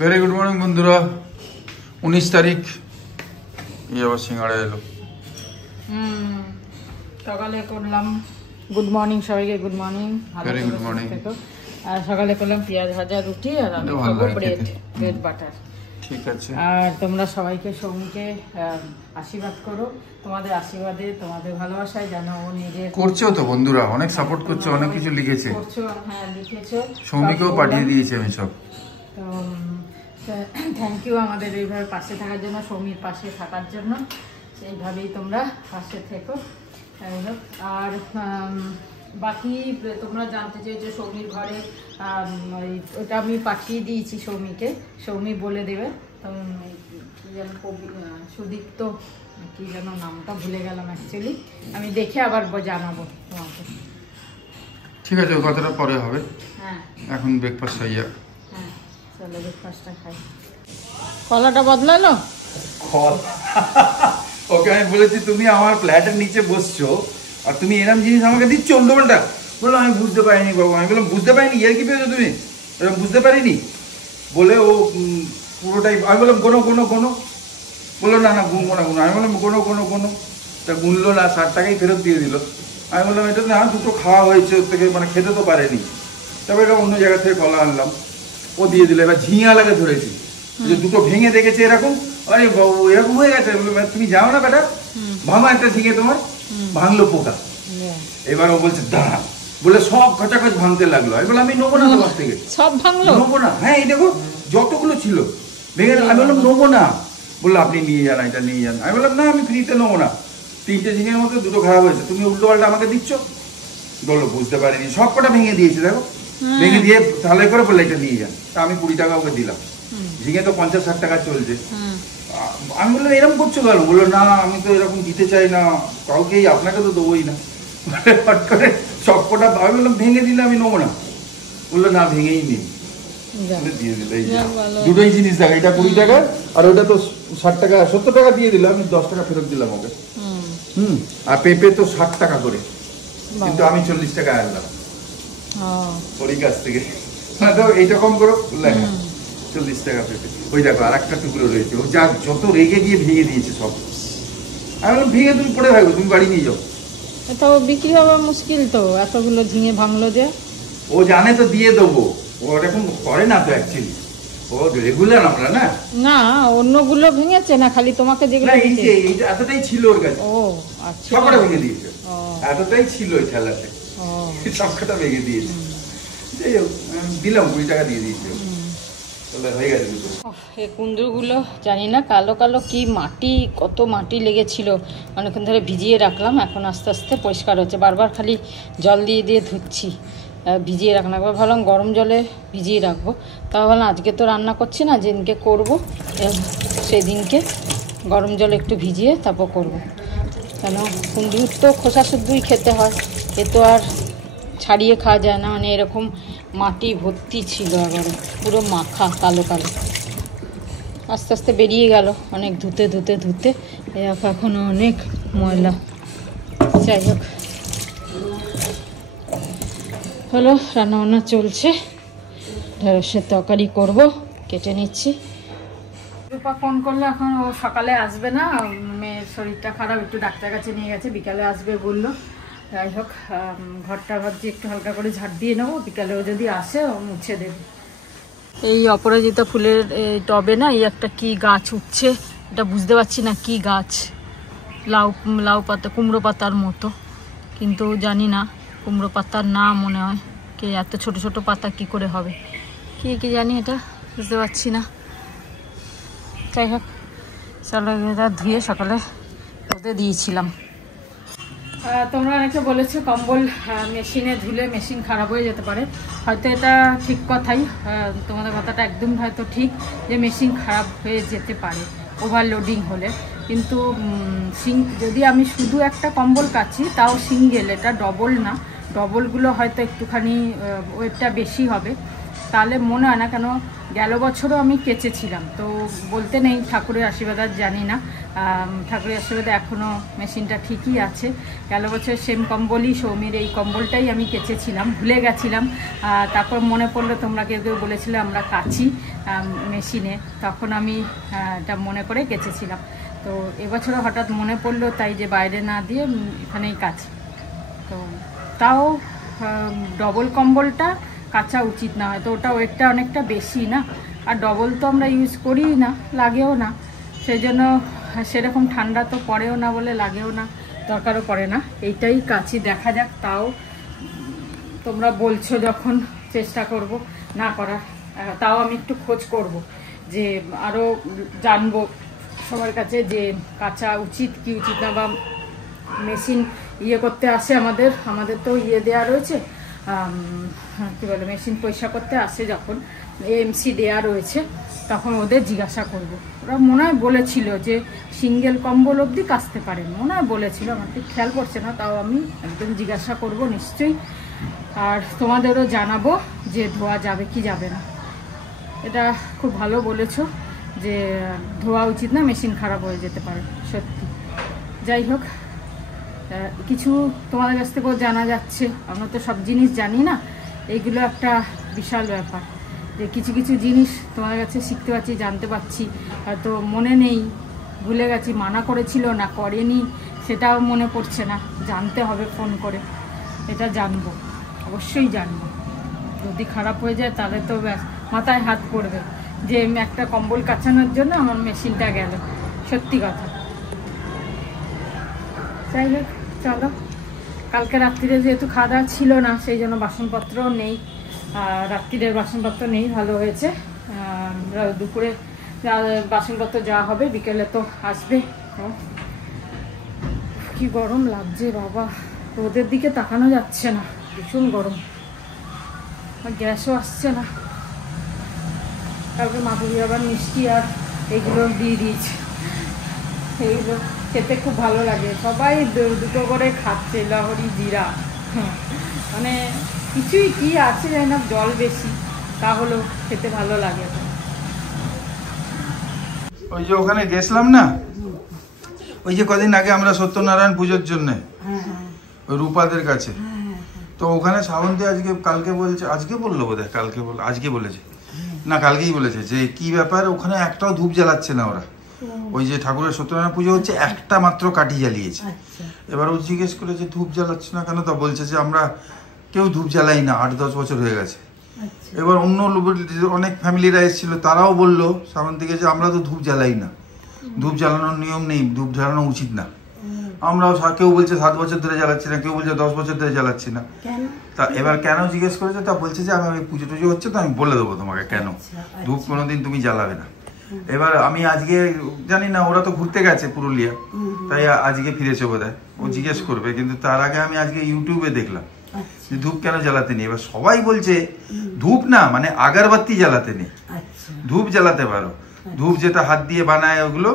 Very good morning বন্ধুরা। 19 তারিখ এই আবার সিঙ্গাড়া এলো। সকালে করলাম গুড মর্নিং সবাইকে, good morning, very good morning. আর সকালে করলাম পেঁয়াজ ভাজা রুটি আর আমি খাবো ব্রেড বাটার। ঠিক আছে। আর তোমরা সবাইকে সৌমিকে আশীর্বাদ করো, তোমাদের আশীর্বাদে তোমাদের ভালোবাসায় যেন ও নিজের করছো তো বন্ধুরা, অনেক সাপোর্ট করছো, অনেক কিছু লিখেছে করছো। হ্যাঁ লিখেছো, সৌমিকেও পাঠিয়ে দিয়েছে আমি সব। তো থ্যাংক ইউ আমাদের এইভাবে পাশে থাকার জন্য, সৌমির পাশে থাকার জন্য। সেইভাবেই তোমরা পাশে থেকো। আর বাকি তোমরা জানতে চেয়েছো সৌমির ঘরে, ওটা আমি পাঠিয়ে দিয়েছি সৌমিকে, সৌমি বলে দেবে। কি যেন সুদীপ্ত কি যেন নামটা ভুলে গেলাম অ্যাকচুয়ালি, আমি দেখে আবার জানাবো তোমাকে। ঠিক আছে, ওই কথাটা পরে হবে। হ্যাঁ এখন ব্রেকফাস্ট হয়ে যাক। হ্যাঁ চলো ব্রেকফাস্টটা খাই। কলাটা বদলালো। ওকে আমি বলেছি তুমি আমার ফ্ল্যাটের নিচে বসছো আর তুমি এরকম জিনিস আমাকে দিচ্ছ উল্টোপাল্টা। বললো আমি বুঝতে পারিনি বাবু। আমি বললাম বুঝতে পারিনি, ইয়ার কি পেয়েছো তুমি? এরকম বুঝতে পারিনি বলে ও পুরোটাই। আমি বললাম কোনো কোনো কোনো, বললো না না গুনবো না গুনো। আমি বললাম কোনো কোনো কোনো, তা গুনলো না, 60 টাকাই ফেরত দিয়ে দিল। আমি বললাম এটা না, দুটো খাওয়া হয়েছে ওর থেকে, মানে খেতে তো পারেনি। তারপরে এটা অন্য জায়গা থেকে কলা আনলাম, ও দিয়ে দিল। এবার ঝিঙা লাগে ধরেছি, যে দুটো ভেঙে দেখেছে এরকম, আরে বাবু এরকম হয়ে গেছে। তুমি যাও না বেটা, ভাঙো একটা ঝিঙে তোমার। ভাঙলো পোকা। এবার ও বলছে দাঁড়া, বলে সব খচাখচ ভাঙতে লাগলো। আমি বললাম আমি নেবো না তোমার থেকে, সব ভাঙলো, নেবো না। হ্যাঁ এই দেখো যতগুলো ছিল ভেঙে। আমি বললাম নেবো না। বললো আপনি নিয়ে যান, এটা নিয়ে যান। আমি বললাম না আমি ফ্রিতে নেবো না। 3টে ঝিঙের মধ্যে 2টো খারাপ হয়েছে, তুমি উল্টো পাল্টা আমাকে দিচ্ছ। বললো বুঝতে পারিনি, সব কটা ভেঙে দিয়েছে দেখো। ভেঙে দিয়ে তাহলে করে বললে এটা নিয়ে যান। তা আমি 20 টাকা ওকে দিলাম। ঝিঙে তো 50-60 টাকা চলছে। আমি বললাম এরকম করছো কেন? বললো না আমি তো এরকম দিতে চাই না কাউকেই, আপনাকে তো দেবোই না। হট করে সব কটা। আমি বললাম ভেঙে দিলে আমি নেবো না। বললো না ভেঙেই নেই, দিয়ে দিল। এই দুটোই জিনিস দেখো, এটা 20 টাকা আর ওটা তো 60 টাকা 70 টাকা দিয়ে দিল। আমি 10 টাকা ফেরত দিলাম ওকে। আর পেঁপে তো 60 টাকা করে, কিন্তু আমি 40 টাকা আনলাম ওর কাছ থেকে। এইটা কম করো, 40 টাকা পেঁপে। ওই দেখো আর একটা টুকরো রয়েছে, ও যা যত রেগে গিয়ে ভেঙে দিয়েছে সব। আমি বললাম ভেঙে তুমি পড়ে থাকো, তুমি বাড়ি নিয়ে যাও। তো বিক্রি হওয়া মুশকিল তো, এতগুলো ঝিঙে ভাঙলো যে। ও জানে তো দিয়ে দেবো, ও এরকম করে না তো অ্যাকচুয়ালি, ও রেগুলার আমরা না। না অন্যগুলো ভেঙেছে না, খালি তোমাকে যেগুলো এইটা এতটাই ছিল ওর কাছে। ও আচ্ছা, সবকটা ভেঙে দিয়েছে, এতটাই ছিল ওই ঠেলাতে, সবকটা ভেঙে দিয়েছে। যাই হোক দিলাম, 20 টাকা দিয়ে দিয়েছে। হয়ে গেছে দুটো। এই কুমড়োগুলো জানি না কালো কালো কি মাটি, কত মাটি লেগেছিল, অনেকক্ষণ ধরে ভিজিয়ে রাখলাম। এখন আস্তে আস্তে পরিষ্কার হচ্ছে, বারবার খালি জল দিয়ে দিয়ে ধুচ্ছি। ভিজিয়ে রাখলাম, একবার ভাবলাম গরম জলে ভিজিয়ে রাখবো। তাও ভাবলাম আজকে তো রান্না করছি না, যেদিনকে করবো সেদিনকে গরম জলে একটু ভিজিয়ে তারপর করবো। কেন কুমড়োর তো খোসা শুদ্ধই খেতে হয়, এ তো আর ছাড়িয়ে খাওয়া যায় না। মানে এরকম মাটি ভর্তি ছিল, এবারে পুরো মাখা কালো কালো। আস্তে আস্তে বেরিয়ে গেল অনেক ধুতে ধুতে ধুতে। এখনও অনেক ময়লা। যাই হোক হলো, রান্নাবান্না চলছে, ঢেঁড়সের তরকারি করব, কেটে নিচ্ছি। রূপা ফোন করলো, এখন ও সকালে আসবে না, মেয়ের শরীরটা খারাপ, একটু ডাক্তার কাছে নিয়ে গেছে, বিকালে আসবে বললো। যাই হোক ঘরটা ভাবছি একটু হালকা করে ঝাড় দিয়ে নেবো, বিকালেও যদি আসে ও মুছে দেবে। এই অপরাজিতা ফুলের টবে না এই একটা কি গাছ উঠছে, এটা বুঝতে পারছি না কি গাছ। লাউ লাউ পাতা, কুমড়ো পাতার মতো, কিন্তু জানি না কুমড়ো পাতার না মনে হয়। কে এত ছোট ছোট পাতা কি করে হবে, কি জানি, এটা বুঝতে পারছি না। যাই হোক চলো, এটা ধুয়ে সকালে রোদে দিয়েছিলাম। তোমরা অনেকে বলেছো কম্বল মেশিনে ধুলে মেশিন খারাপ হয়ে যেতে পারে। হয়তো এটা ঠিক কথাই, তোমাদের কথাটা একদম হয়তো ঠিক, যে মেশিন খারাপ হয়ে যেতে পারে ওভারলোডিং হলে। কিন্তু যদি আমি শুধু একটা কম্বল কাচি, তাও সিঙ্গেল, এটা ডবল না, ডবলগুলো হয়তো একটুখানি ওয়েটটা বেশি হবে। তাহলে মনে হয় না, কেন গেল বছরও আমি কেচেছিলাম, তো বলতে নেই, ঠাকুরের আশীর্বাদ আর জানি না, ঠাকুরের আশীর্বাদে এখনও মেশিনটা ঠিকই আছে। গেল বছর সেম কম্বলই, সৌমির এই কম্বলটাই আমি কেচেছিলাম, ভুলে গেছিলাম। তারপর মনে পড়লো তোমরা কেউ কেউ বলেছিলে আমরা কাচি মেশিনে, তখন আমি এটা মনে করে কেচেছিলাম। তো এবছরও হঠাৎ মনে পড়লো, তাই যে বাইরে না দিয়ে এখানেই কাচি। তো তাও ডবল কম্বলটা কাচা উচিত না, হয়তো ওটা ওয়েটটা অনেকটা বেশি না, আর ডবল তো আমরা ইউজ করিই না, লাগেও না, সেই জন্য সেরকম ঠান্ডা তো পড়েও না বলে লাগেও না, দরকারও পড়ে না, এইটাই কাচি। দেখা যাক, তাও তোমরা বলছো যখন চেষ্টা করব না করার। তাও আমি একটু খোঁজ করব, যে আরও জানবো সবার কাছে যে কাচা উচিত কি উচিত না, বা মেশিন করতে আসে আমাদের তো দেওয়া রয়েছে, কী বলে, মেশিন পয়সা করতে আসে যখন এএমসি দেওয়া রয়েছে, তখন ওদের জিজ্ঞাসা করব। ওরা মনে হয় বলেছিল যে সিঙ্গেল কম্বল অবধি কাচতে পারেন, মনে হয় বলেছিল, আমার ঠিক খেয়াল করছে না, তাও আমি একদম জিজ্ঞাসা করব নিশ্চয়ই। আর তোমাদেরও জানাবো যে ধোয়া যাবে কি যাবে না। এটা খুব ভালো বলেছো যে ধোয়া উচিত না, মেশিন খারাপ হয়ে যেতে পারে, সত্যি। যাই হোক, কিছু তোমাদের কাছ থেকেও জানা যাচ্ছে, আমরা তো সব জিনিস জানি না, এইগুলো একটা বিশাল ব্যাপার, যে কিছু কিছু জিনিস তোমাদের কাছে শিখতে পারছি, জানতে পারছি, হয়তো মনে নেই, ভুলে গেছি, মানা করেছিল না করেনি সেটাও মনে পড়ছে না, জানতে হবে ফোন করে, এটা জানবো, অবশ্যই জানবো। যদি খারাপ হয়ে যায় তাহলে তো ব্যাস মাথায় হাত পড়বে যে একটা কম্বল কাচানোর জন্য আমার মেশিনটা গেল, সত্যি কথা। যাই হোক, চলো, কালকে রাত্রিরে যেহেতু খাওয়া দাওয়া ছিল না, সেই জন্য বাসনপত্রও নেই, রাত্রিরের বাসনপত্র নেই, ভালো হয়েছে। দুপুরে বাসনপত্র যাওয়া হবে, বিকেলে তো আসবে। কি গরম লাগছে বাবা, রোদের দিকে তাকানো যাচ্ছে না, ভীষণ গরম, গ্যাসও আসছে না। কালকে মাধুরী আবার মিষ্টি আর এগুলো দিয়ে দিয়েছে, এইগুলো খেতে খুব ভালো লাগে, সবাই দুটো করে খাচ্ছে, লহরি জিরা, মানে কিছুই কি আছে জানি না, জল বেশি, তাহলেও খেতে ভালো লাগে। ওই যে ওখানে গেছিলাম না, ওই যে কদিন আগে আমরা সত্যনারায়ণ পুজোর জন্য ওই রূপাদের কাছে, তো ওখানে শ্রাবন্তী কালকে বলছে, আজকে বললো বোধহয়, আজকে বলেছে না, কালকেই বলেছে যে কি ব্যাপার, ওখানে একটাও ধূপ জ্বালাচ্ছে না ওরা। ওই যে ঠাকুরের সত্যনারায়ণ পুজো হচ্ছে, একটা মাত্র কাঠি জ্বালিয়েছে। এবার ও জিজ্ঞেস করেছে ধূপ জ্বালাচ্ছে না কেন, তা বলছে যে আমরা কেউ ধূপ জ্বালাই না, 8-10 বছর হয়ে গেছে। এবার অন্য অনেক ফ্যামিলিরা এসেছিল, তারাও বললো শ্রাবন্তীকে যে আমরা তো ধূপ জ্বালাই না, ধূপ জ্বালানোর নিয়ম নেই, ধূপ জ্বালানো উচিত না। আমরাও, কেউ বলছে 7 বছর ধরে জ্বালাচ্ছি না, কেউ বলছে 10 বছর ধরে জ্বালাচ্ছি না। তা এবার কেন জিজ্ঞেস করেছে, তা বলছে যে আমি পুজো টুজো হচ্ছে তো আমি বলে দেবো তোমাকে কেন ধূপ কোনোদিন তুমি জ্বালাবে না। এবার আমি আজকে জানি না, ওরা তো ঘুরতে গেছে পুরুলিয়া, তাই আজকে ফিরেছে বোধহয়, ও জিজ্ঞেস করবে, কিন্তু তার আগে আমি আজকে ইউটিউবে দেখলাম যে ধূপ কেন জ্বালাতে নেই। এবার সবাই বলছে ধূপ না, মানে আগরবাতি জ্বালাতে নেই, ধূপ জ্বালাতে পারো, ধূপ যেটা হাত দিয়ে বানায় ওগুলো,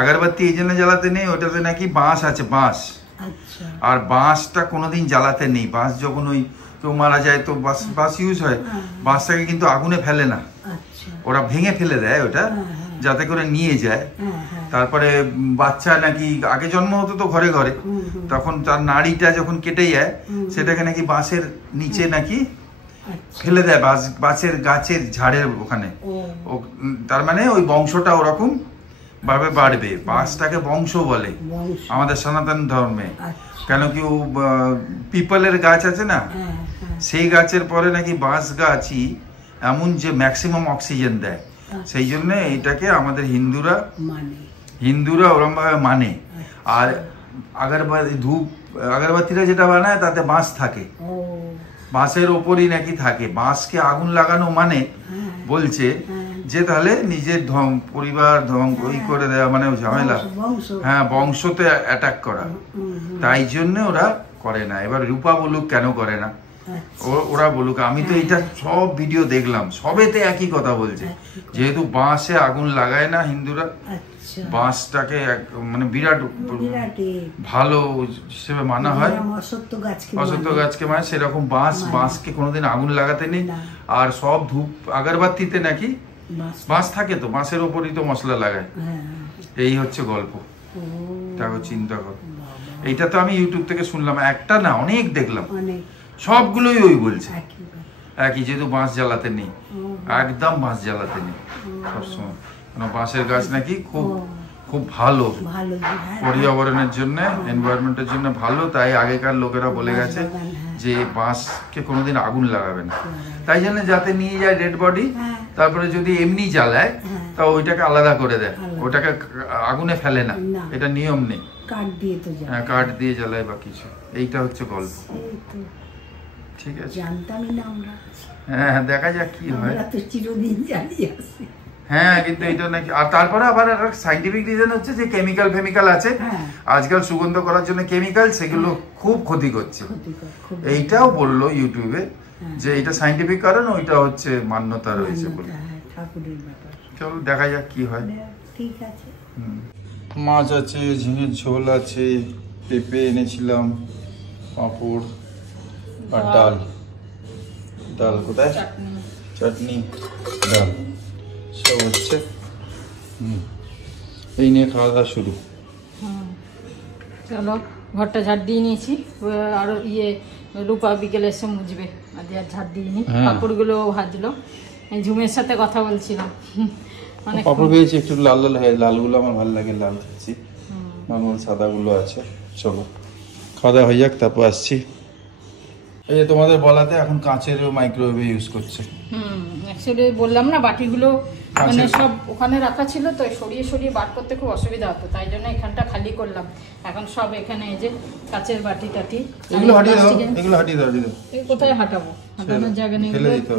আগরবাতি এই জন্য জ্বালাতে নেই, ওটাতে নাকি বাঁশ আছে, বাঁশ, আর বাঁশটা কোনোদিন জ্বালাতে নেই। বাঁশ যখন ওই কেউ মারা যায় তো বাঁশ ইউজ হয়, বাঁশটাকে কিন্তু আগুনে ফেলে না, ওরা ভেঙে ফেলে দেয় ওটা, যাতে করে নিয়ে যায়। তারপরে বাচ্চা নাকি আগে জন্ম হতো তো ঘরে ঘরে, তখন তার নাড়িটা যখন কেটে যায় সেটাকে নাকি বাঁশের নিচে নাকি ফেলে দেয়, বাঁশের গাছের ঝাড়ের ওখানে। তার মানে ওই বংশটা ওরকম ভাবে বাড়বে, বাঁশটাকে বংশ বলে আমাদের সনাতন ধর্মে। কেন কি ও পিপলের গাছ আছে না, সেই গাছের পরে নাকি বাঁশ গাছই এমন যে ম্যাক্সিমাম অক্সিজেন দেয়, সেই জন্য এটাকে আমাদের হিন্দুরা ওরম ভাবে মানে। আর আগরবাতিরা যেটা বানায় তাতে বাঁশ থাকে, বাঁশের ওপরই নাকি থাকে, বাঁশকে আগুন লাগানো মানে বলছে যে তাহলে নিজের পরিবার ওই করে দেওয়া, মানে ঝামেলা, হ্যাঁ, বংশতে অ্যাটাক করা, তাই জন্য ওরা করে না। এবার রূপা বলুক কেন করে না, ওরা বলুক, আমি তো এটা সব ভিডিও দেখলাম, সবেতে একই কথা বলছে, যেহেতু বাঁশে আগুন লাগায় না হিন্দুরা, বাঁশটাকে মানে বিরাট ভালো হিসেবে মানা হয়, অসত্য গাছকে মানে সেরকম বাঁশকে কোনোদিন আগুন লাগাতে নেই। আর সব ধূপ আগরবাতিতে নাকি বাঁশ থাকে, তো বাঁশের ওপরই তো মশলা লাগায়। এই হচ্ছে গল্প, দেখো চিন্তা করো। এইটা তো আমি ইউটিউব থেকে শুনলাম, একটা না অনেক দেখলাম, সবগুলোই ওই বলছে একই, যেহেতু বাঁশ জ্বালাতে নেই, একদম বাঁশ জ্বালাতে নেই সবসময়, কারণ বাঁশের গাছ নাকি খুব ভালো পর্যাবরণের জন্য, এনভায়রনমেন্টের জন্য ভালো, তাই আগেকার লোকেরা বলে গেছে যে বাঁশকে কোনোদিন আগুন লাগাবে না। তাই জন্য যাতে নিয়ে যায় ডেড বডি, তারপরে যদি এমনি জ্বালায় তা ওইটাকে আলাদা করে দেয়, ওটাকে আগুনে ফেলে না, এটা নিয়ম নেই, কাঠ দিয়ে জ্বালায় বা কিছু। এইটা হচ্ছে গল্প, ঠিক আছে? হ্যাঁ, দেখা যাক কি হয়। হ্যাঁ, কিন্তু এটা নাকি, আর তারপরে আবার সাইন্টিফিক রিজন হচ্ছে যে কেমিক্যাল আছে আজকাল সুগন্ধ করার জন্য, কেমিক্যাল, সেগুলো খুব ক্ষতি করছে। এইটাও বললো ইউটিউবে যে এটা সাইন্টিফিক কারণ, ওইটা হচ্ছে মান্যতা রয়েছে বলে। চলো দেখা যাক কি হয়। ঠিক আছে, মাছ আছে, ঝিঙের ঝোল আছে, পেঁপে এনেছিলাম, পাঁপড় আর ডাল কোথায়, চাটনি, ডাল সব হচ্ছে। এই নিয়ে খাওয়া দাওয়া শুরু। চলো, ঘরটা ঝাড় দিয়ে নিয়েছি, আরো রূপা বিকেলে এসে মুছবে, আজ আর ঝাড় দিইনি। পাঁপড়গুলো ভাজলো, ঝুমের সাথে কথা বলছিলাম। পাঁপড় পেয়েছি একটু লাল হয়ে, লালগুলো আমার ভালো লাগে, লাল খাচ্ছি, নর্মাল সাদাগুলো আছে। চলো খাওয়া দাওয়া হয়ে যাক, তারপর আসছি। এই যে তোমাদের বলাতে এখন কাঁচের মাইক্রোওয়েভে ইউজ করছে। অ্যাকচুয়ালি বললাম না, বাটিগুলো মানে সব ওখানে রাখা ছিল, তো সরিয়ে বার করতে খুব অসুবিধা হতো, তাই জন্য এখানটা খালি করলাম। এখন সব এখানে এই যে কাঁচের বাটি টাটি, এগুলো হাটিয়ে দাও। কোথায় হাঁটাবো, হাঁটানোর জায়গা নেই,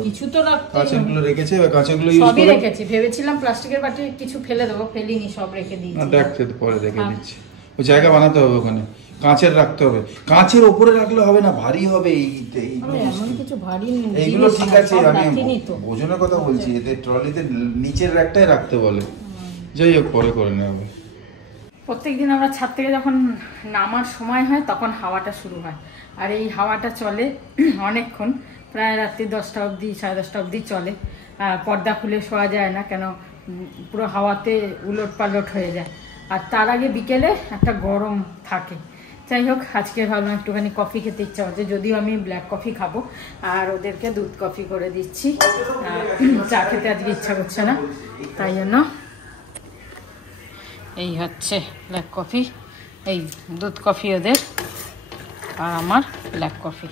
কিছু তো রাখতে। কাঁচেরগুলো রেখেছে, কাঁচেরগুলো ইউজ সবই রেখেছি, ভেবেছিলাম প্লাস্টিকের বাটি কিছু ফেলে দেবো, ফেলিনি, সব রেখে দিয়েছি। দেখতে পরে রেখে দিচ্ছি, ওই জায়গা বানাতে হবে ওখানে, কাঁচের রাখতে হবে, কাঁচের ওপরে রাখলে হবে না, ভারী হবে। এমন কিছু ভারী এইগুলো ঠিক আছে, আমি ওজনের কথা বলছি, এতে ট্রলিতে নিচের রাখটাই রাখতে বলে। যাই হোক, পরে করে নেবে। প্রত্যেকদিন আমরা ছাদ থেকে যখন নামার সময় হয় তখন হাওয়াটা শুরু হয়, আর এই হাওয়াটা চলে অনেকক্ষণ, প্রায় রাত্রি 10টা অবধি, 10:30 অবধি চলে। পর্দা খুলে শোয়া যায় না, কেন পুরো হাওয়াতে উলট পালট হয়ে যায়। আর তার আগে বিকেলে একটা গরম থাকে। যাই হোক, আজকে ভাবলাম একটুখানি কফি খেতে ইচ্ছা হচ্ছে, যদিও আমি ব্ল্যাক কফি খাবো, আর ওদেরকে দুধ কফি করে দিচ্ছি। চা খেতে আজকে ইচ্ছা করছে না, তাই জন্য এই হচ্ছে ব্ল্যাক কফি, এই দুধ কফি ওদের, আর আমার ব্ল্যাক কফি।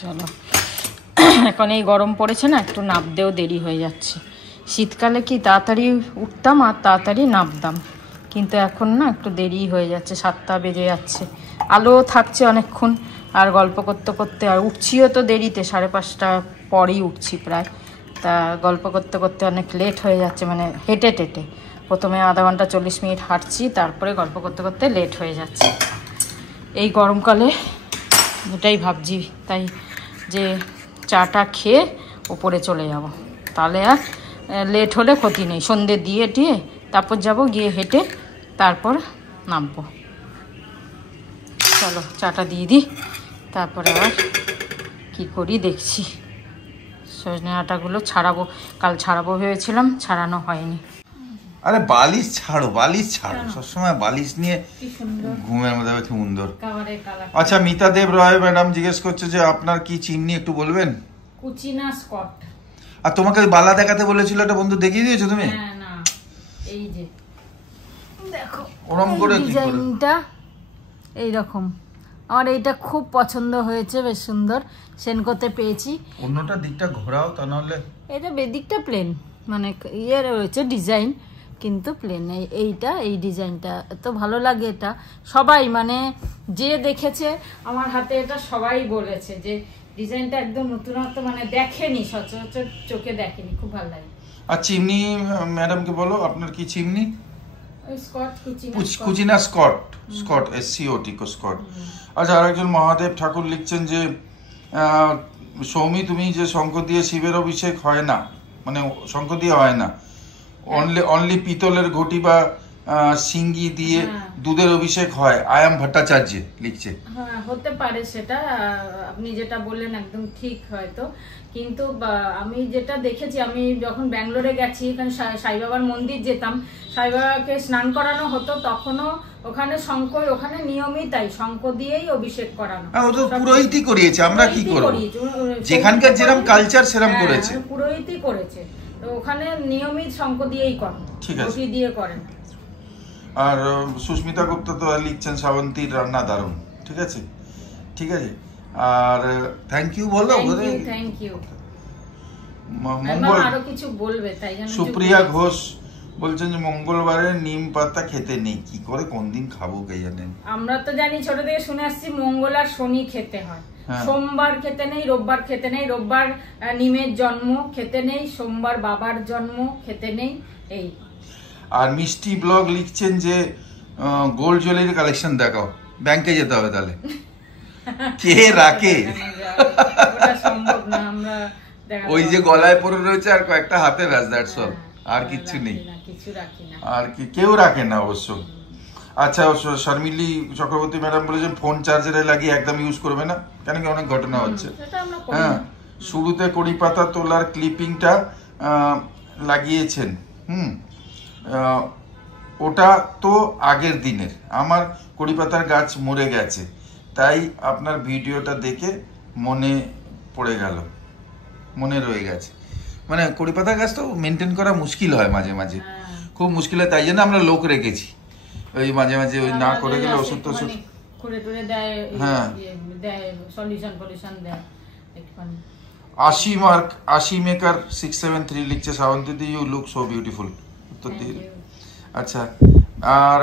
চলো, এখন এই গরম পড়েছে না, একটু নাবতেও দেরি হয়ে যাচ্ছে। শীতকালে কি তাড়াতাড়ি উঠতাম আর তাড়াতাড়ি নাবতাম, কিন্তু এখন না একটু দেরি হয়ে যাচ্ছে, 7টা বেজে যাচ্ছে, আলো থাকছে অনেকক্ষণ, আর গল্প করতে করতে, আর উঠছিও তো দেরিতে, 5:30 পরেই উঠছি প্রায়, তা গল্প করতে করতে অনেক লেট হয়ে যাচ্ছে, মানে হেঁটে প্রথমে আধা ঘন্টা 40 মিনিট হাঁটছি, তারপরে গল্প করতে করতে লেট হয়ে যাচ্ছে। এই গরমকালে এটাই ভাবছি, তাই যে চাটা খেয়ে ওপরে চলে যাব, তাহলে আর লেট হলে ক্ষতি নেই। সন্ধ্যে দিয়ে তারপর যাব, গিয়ে হেঁটে তারপর নামবো। চলো চাটা দিয়ে দিই, তারপরে আবার কি করি দেখছি। সজনে ডাঁটাগুলো ছাড়াবো, কাল ছাড়াবো ভেবেছিলাম, ছাড়ানো হয়নি। আরে বালিশ ছাড়ো, সবসময় বালিশ নিয়ে ঘুমের মধ্যে সুন্দর। আচ্ছা, মিতা দেব রয় ম্যাডাম জিজ্ঞেস করছে যে আপনার কি চিমনি একটু বলবেন? কুচিনা স্কট। আর তোমাকে বালা দেখাতে বলেছিল, একটা বন্ধু দেখিয়ে দিয়েছো তুমি? না, এই যে দেখো ওরকম করে ডিজাইনটা এইরকম, আমার এইটা খুব পছন্দ হয়েছে, বেশ সুন্দর, সেনকোতে পেয়েছি। অন্যটা দিকটা ঘোরাও, তা নাহলে এটা বেদিকটা প্লেন, মানে রয়েছে ডিজাইন, কিন্তু প্লেন। এই ডিজাইনটা এত ভালো লাগে, এটা সবাই মানে যে দেখেছে আমার হাতে এটা সবাই বলেছে যে ডিজাইনটা একদম নতুনত্ব, মানে দেখেনি, সচরাচর চোখে দেখেনি, খুব ভালো লাগে। আর চিমনি ম্যাডামকে বলো আপনার কি chimney? Scot Kutchina Scot, Scot SCOT Scot. আচ্ছা, আরেকজন মহাদেব ঠাকুর লিখছেন যে সৌমি তুমি যে শঙ্খ দিয়ে শিবের অভিষেক হয় না, মানে শঙ্খ দিয়ে হয় না, অনলি পিতলের ঘটি বা সিঙ্গি দিয়ে দুধের অভিষেক হয়। আয়াম ভট্টাচার্য লিখছে। হ্যাঁ, হতে পারে সেটা, আপনি যেটা বললেন একদম ঠিক হয়তো, কিন্তু আমি যেটা দেখেছি, আমি যখন ব্যাঙ্গালোরে গেছি, এখানে সাই বাবার মন্দির যেতাম, সাই বাবাকে স্নান করানো হতো, তখনও ওখানে শঙ্খ, ওখানে নিয়মিত তাই শঙ্খ দিয়েই অভিষেক করানো। ও তো পুরোহিতই করিয়েছে, আমরা কি করব, যেখানকার যেরকম কালচার সেরকম করেছে, পুরোহিতই করেছে, তো ওখানে নিয়মিত শঙ্খ দিয়েই করে, ঠিক আছে, ঘটি দিয়ে করেন। আর সুস্মিতা গুপ্তা তো লিখছেন শ্রাবন্তীর রান্না দারুণ। ঠিক আছে, ঠিক আছে, আর থ্যাংক ইউ বলো। Thank you. মঙ্গল আরো কিছু বলবে তাই জন্য। সুপ্রিয়া ঘোষ বলছেন যে মঙ্গলবারে নিম পাতা খেতে নেই, কি করে কোন দিন খাবো কে জানেন। আমরা তো জানি, ছোট থেকে শুনে আসছি মঙ্গল আর শনি খেতে হয়, সোমবার খেতে নেই, রোববার খেতে নেই, রোববার নিমের জন্ম খেতে নেই, সোমবার বাবার জন্ম খেতে নেই, এই। আর মিষ্টি ব্লগ লিখছেন যে গোল্ড জুয়েলারি কালেকশন দেখাও, ব্যাংকে যেতে হবে তাহলে। কে রাখে? সম্ভব না, আমরা ওই যে গলায় পরে রয়েছে আর কয়েকটা হাতে, ব্যাস, দ্যাটস অল, আর কিচ্ছু নেই, কিছু রাখি না, আর কি কেউ রাখে না অবশ্য। আচ্ছা, শর্মিলি চক্রবর্তী ম্যাডাম বলেছেন ফোন চার্জারে লাগিয়ে একদম ইউজ করবে না, কেন কি অনেক ঘটনা হচ্ছে। হ্যাঁ, শুরুতে কড়ি পাতা তোলার ক্লিপিংটা লাগিয়েছেন, ওটা তো আগের দিনের, আমার কড়ি পাতার গাছ মরে গেছে, তাই আপনার ভিডিওটা দেখে মনে পড়ে গেল, মনে রয়ে গেছে। মানে কড়ি পাতার গাছ তো মেনটেন করা মুশকিল হয়, মাঝে মাঝে খুব মুশকিল হয়, তাই জন্য আমরা লোক রেখেছি, ওই মাঝে মাঝে ওই না করে গেলে ওষুধ টষুধ করে টরে দেয়, হ্যাঁ দেয়, সলিউশন দেয় একটুখানি। আশিমেকার 673 লিখছে Srabanti you look so beautiful, উত্তর দিয়ে। আচ্ছা, আর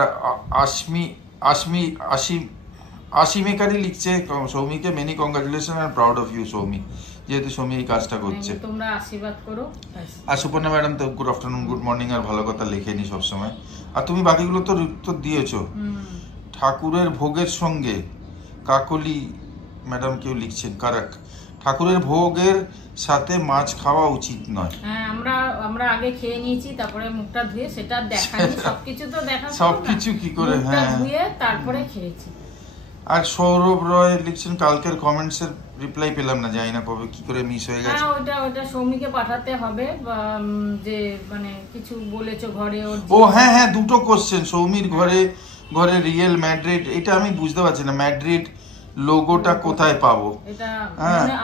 আশিমেকারই লিখছে সৌমিকে many congratulation and proud of you Soumi, যেহেতু সৌমি এই কাজটা করছে, তোমরা আশীর্বাদ করো। আর সুপর্ণা ম্যাডাম তো গুড আফটারনুন, গুড মর্নিং আর ভালো কথা লেখেনি সবসময়, আর তুমি বাকিগুলো তো উত্তর দিয়েছো। ঠাকুরের ভোগের সঙ্গে কাকলি ম্যাডাম কেউ লিখছেন কারাক, ঠাকুরের ভোগের সাথে মাছ খাওয়া উচিত নয়। হ্যাঁ, আমরা আগে খেয়ে নিয়েছি, তারপরে মুখটা ধুয়ে, সেটা দেখানি, সবকিছু তো দেখা, সবকিছু কি করে, হ্যাঁ, ধুয়ে তারপরে খেয়েছি। আর সৌরভ রয় লিখছেন কালকের কমেন্টস এর রিপ্লাই পেলাম না, জানি না কবে কি করে মিস হয়ে গেছে। হ্যাঁ, ওটা সৌমিকে পাঠাতে হবে, যে মানে কিছু বলেছো ঘরে ওর। ও হ্যাঁ, দুটো কোশ্চেন, সৌমির ঘরে রিয়েল ম্যাড্রিড, এটা আমি বুঝতে পারছি না, ম্যাড্রিড লোগোটা কোথায় পাবো, এটা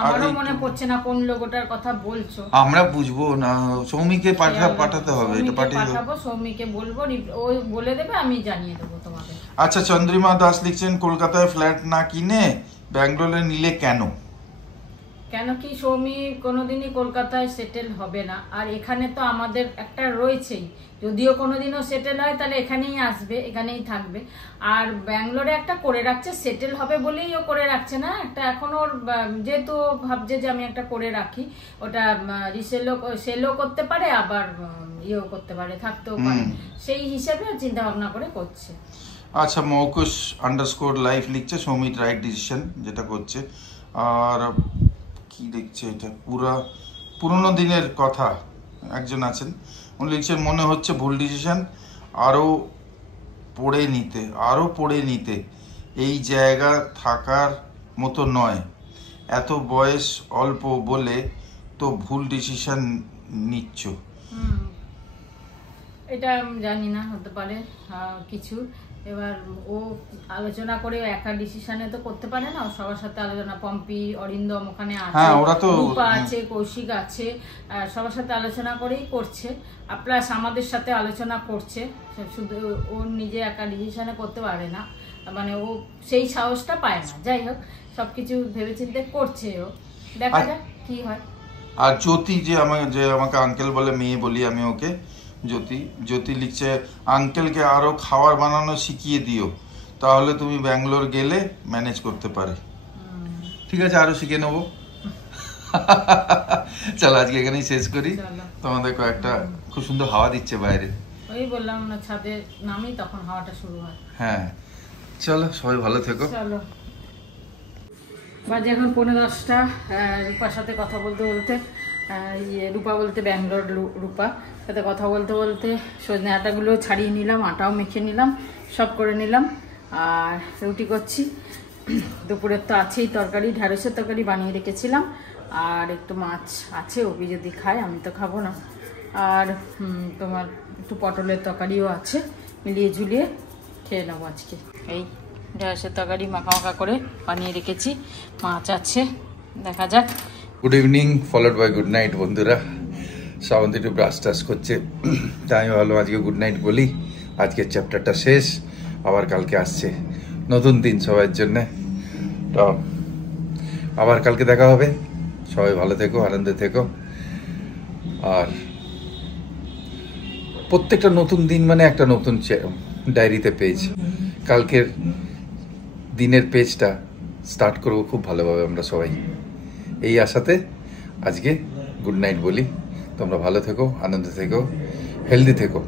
আমারও মনে পড়ছে না কোন লোগোটার কথা বলছো। আমরা বুঝবো না, সৌমিকে পাঠাতে হবে, এটা পাঠাবো, সৌমিকে বলবো, ও বলে দেবে, আমি জানিয়ে দেবো তোমাকে। আচ্ছা, চন্দ্রিমা দাস লিখছেন কলকাতায় ফ্ল্যাট না কিনে ব্যাঙ্গালোরে নিলে কেন? কেন কি সৌমি কোনোদিনই কলকাতায় সেটেল হবে না, আর এখানে তো আমাদের একটা রয়েছেই, যদিও কোনোদিনও সেটেল হয় তাহলে এখানেই আসবে, এখানেই থাকবে, আর ব্যাঙ্গালোরে একটা করে রাখছে, সেটেল হবে বলেই ও করে রাখছে না একটা, এখন ওর যেহেতু ভাবছে যে আমি একটা করে রাখি, ওটা সেলও করতে পারে, আবার ইয়েও করতে পারে, থাকতেও পারে, সেই হিসেবে চিন্তা ভাবনা করে করছে। আচ্ছা, মৌকুশ _লাইফ লিখছে সৌমিত রাইট ডিসিশন যেটা করছে, আর কি দেখছে এটা পুরনো দিনের কথা একজন আছেন, উনি লিখছেন মনে হচ্ছে ভুল ডিসিশন, আরো পড়ে নিতে এই জায়গা থাকার মতো নয়, এত বয়স অল্প বলে তো ভুল ডিসিশন নিচ্ছ। এটা জানি না, হতে পারে কিছু, এবার ও আলোচনা করে একা ডিসিশনে তো করতে পারে না, সবার সাথে আলোচনা, পম্পি, অরিন্দম ওখানে আছে, রূপা আছে, কৌশিক আছে, সবার সাথে আলোচনা করেই করছে, প্লাস আমাদের সাথে আলোচনা করছে, শুধু ও নিজে একা ডিসিশনে করতে পারে না, মানে ও সেই সাহসটা পায় না। যাই হোক, সবকিছু ভেবেচিন্তে করছে ও, দেখা যাক কি হয়। আর জ্যোতি যে আমাকে আঙ্কেল বলে, মেয়ে বলি আমি ওকে, জ্যোতি লিখছে আঙ্কেলকে আরো খাবার বানানো শিখিয়ে দিও, তাহলে তুমি ব্যাঙ্গালোর গেলে ম্যানেজ করতে পারে। ঠিক আছে, আরো শিখে নেবো। চলো আজকে এখানেই শেষ করি, তোমাদের কয়েকটা খুব সুন্দর হাওয়া দিচ্ছে বাইরে, ওই বললাম না, ছাদে নামি তখন হাওয়াটা শুরু হয়। হ্যাঁ চলো, সবাই ভালো থেকো। চলো, বাজে এখন 10:45। রূপার সাথে কথা বলতে বলতে, রূপা বলতে ব্যাঙ্গালোর রূপা, সাথে কথা বলতে বলতে সজনে আটাগুলো ছাড়িয়ে নিলাম, আটাও মেখে নিলাম, সব করে নিলাম। আর রুটি করছি। দুপুরের তো আছেই তরকারি, ঢ্যাঁড়সের তরকারি বানিয়ে রেখেছিলাম, আর একটু মাছ আছে, ওকে যদি খায়, আমি তো খাবো না। আর তোমার একটু পটলের তরকারিও আছে, মিলিয়ে ঝুলিয়ে খেয়ে নেবো আজকে। এই ঢ্যাঁড়সের তরকারি মাখা মাখা করে বানিয়ে রেখেছি, মাছ আছে, দেখা যাক। Good evening followed bye good night বন্ধুরা। শ্রাবন্তী একটু ব্রাশ টাশ করছে, তাই আমি ভাবলাম আজকে গুড নাইট বলি। আজকের চ্যাপ্টারটা শেষ, আবার কালকে আসছে নতুন দিন সবার জন্যে। তো আবার কালকে দেখা হবে। সবাই ভালো থেকো, আনন্দে থেকো। আর প্রত্যেকটা নতুন দিন মানে একটা নতুন ডায়েরিতে পেজ। কালকের দিনের পেজটা স্টার্ট করবো খুব ভালোভাবে আমরা সবাই, এই আশাতে আজকে গুড নাইট বলি। তোমরা ভালো থেকো, আনন্দে থেকো, হেলদি থেকো,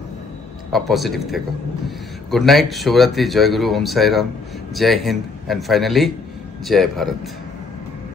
আর পজিটিভ থেকো। গুড নাইট, শুভরাত্রি, জয় গুরু, ওম সাইরাম, জয় হিন্দ, অ্যান্ড ফাইনালি জয় ভারত।